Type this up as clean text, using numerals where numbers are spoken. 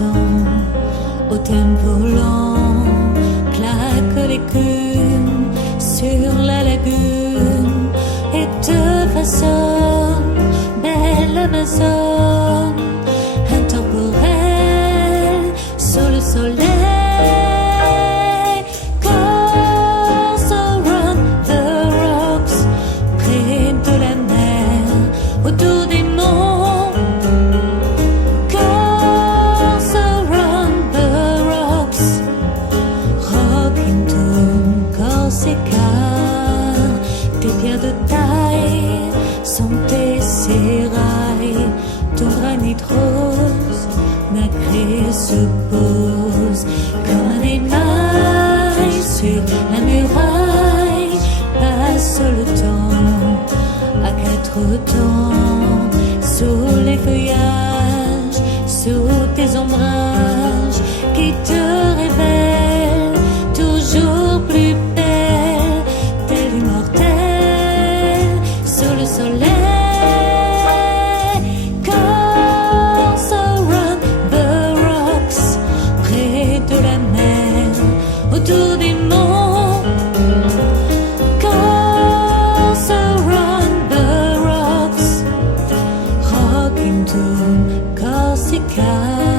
temps, au tempo lent, claque l'écume sur la lagune et te façonne, belle Amazone, intemporelle sous le soleil. Cause around the rocks, près de la mer, autour des monts. Cause around the rocks, rocking to Corsica. Tes pierres de taille sont tes sérails, ton granit rose nacré se pose comme un émail sur la muraille. Passe le temps à quatre temps, sous les feuillages, sous tes ombrages qui te révèlent toujours plus belle, telle immortelle sous le soleil. Cause around the rocks, près de la mer, autour des monts. Cause around the rocks, rocking to Corsica.